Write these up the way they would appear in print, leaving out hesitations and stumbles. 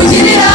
Ugirira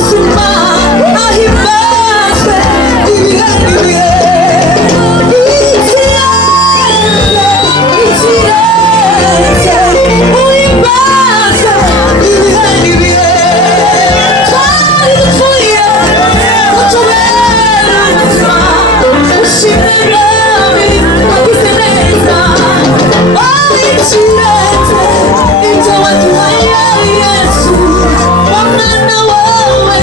Yesu, Bwana wewe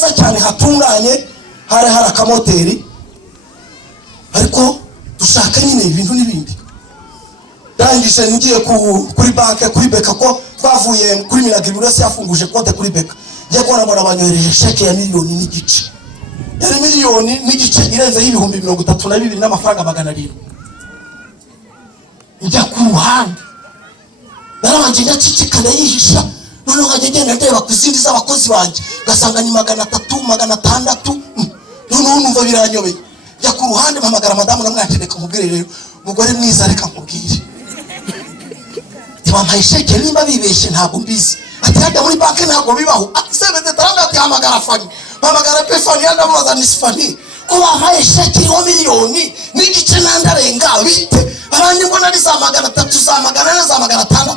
heza cyane hatunganye, hari akamoteri, ariko dushaka nyine ibintu n'ibindi. Ndangije ngiye kuri banke kuri Beka ko twavuye kuri Minagri buri wese yafunguje konte kuri Beka. Ngiye kubona mbona banyohereje sheke ya miliyoni n'igice. Yari miliyoni n'igice irenze y'ibihumbi 32 n'amafaranga 700. Njya ku ruhande narabanje ndacicikana yihisha, none ngagenda ndeba ku zindi z'abakozi banje gasanga ni 300 600. None numva biranyobeye. Njya ku ruhande mpamagara madamu namwatereka mubwire rero mugore mwiza reka nkubwire. Tibampaye sheke nimba bibeshe ntabwo mbizi. Ati hada muri banke ntabwo bibaho. Ati sebete taranga ati hamagara Fani. Hamagara pe Fani yandamubaza ni Fani. Ko bampaye sheke yo miliyoni n'igice nandarenga bite. Abandi ngo nari za 300 za 400 za 600.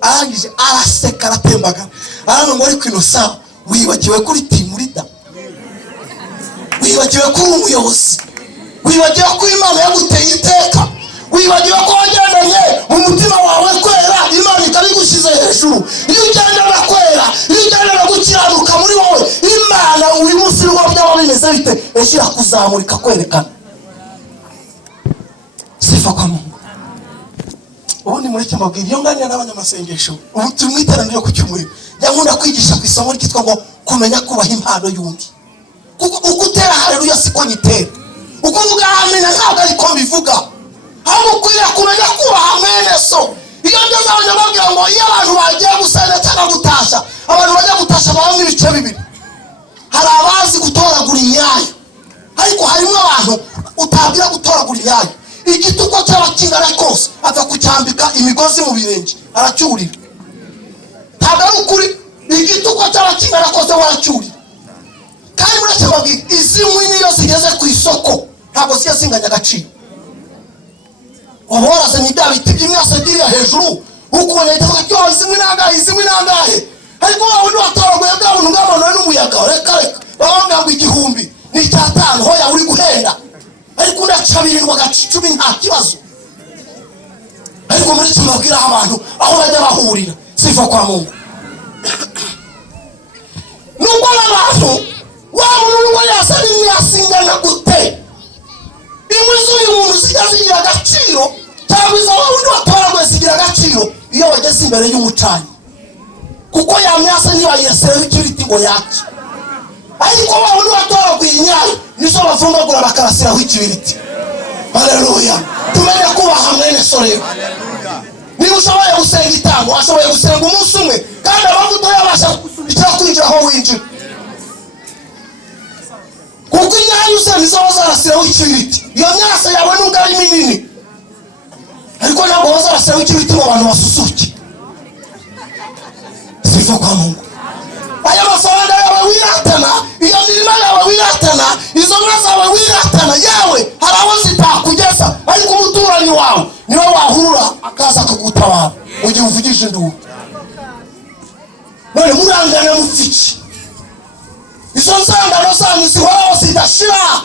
Arangije araseka aratembaga. Arano ngo ari kwinosa wibagiwe kuri team leader. Wibagiwe ko umuyobozi. Wibagiwe ko Imana yaguteye iteka. Wibagiwe ko wagendanye mu mutima wawe kwera, Imana ikabigushize hejuru. Iyo ugendana kwera, iyo ugendana gukiranuka muri wowe, Imana uyu munsi rugo byabo bimeze bite eshira kuzamurika kwerekana. Sifa kwa Mungu. Ubundi muri cyamabwira iyo nganya n'abanyamasengesho. Ubu tumwiterana yo kucyumurira. Yankunda kwigisha ku isomo ryitwa ngo kumenya kubaha impano y'undi. Kuko ukutera haleluya siko nyitera. Uko vuga amen ntabwo ariko bivuga. Aho ukwiriye kumenya kubaha mwene so. Iyo ngeze abantu babwira ngo iyo abantu bagiye gusana cyangwa gutasha, abantu bajya gutasha bamwe ibice bibiri. Hari abazi gutoragura imyayo, ariko harimo abantu utabwira gutoragura imyayo. Igituko cy'abakingana kose ava kucyambika imigozi mu birenge aracyurira. Ntabwo ari ukuri, igituko cy'abakingana kose waracyurira. Kandi mureke babwira izi mwini iyo zigeze ku isoko ntabwo zinganya agaciro. Wabora se nibya biti by'imyase diriya hejuru ukubona itavuga cyo izi mwinangahe. Ariko wawe watoraguye bwa buntu bw'abantu n'umuyaga reka babanga ngo 1000 ni 5 hoya uri guhenda. Ariko ndacabirindwa gacicumi nta kibazo. Ariko muri tumabwira abantu aho bajya bahurira sifa kwa Mungu. Nuko abantu wabuntu yasani mwasingana gute. Imwizo y'umuntu sigazigira agaciro cyangwa izo wundi watoragwe sigira agaciro iyo bageze imbere y'umucanyi. Kuko yamyasa niba yesereho ikiriti ngo yaki. Ariko wabuntu watoragwe inyayo nizo bavungagura bakarasiraho ikiriti. Haleluya. Tumenye kubaha mwene sorero. Niba ushoboye gusenga itango, ashoboye gusenga umunsi umwe kandi abavuto yabasha gusubikira kwinjira aho winjira. Kuko inyayo usa nizo bazarasiraho ikiriti. Iyo myasa yawe nubwo ari minini, ariko ntabwo bazarasiraho ikiriti ngo abantu basusuke. Sifa kwa Mungu. Aya mafaranga yawe wiratana, iyo mirima yawe wiratana, izo nka zawe wiratana yawe hari aho zitakugeza, ariko umuturanyi wawe niwe wahurura akaza kugutabara ugiye uvugije induru. None murangana mufiki. Izo nsangano zanyu zihoraho zidashira.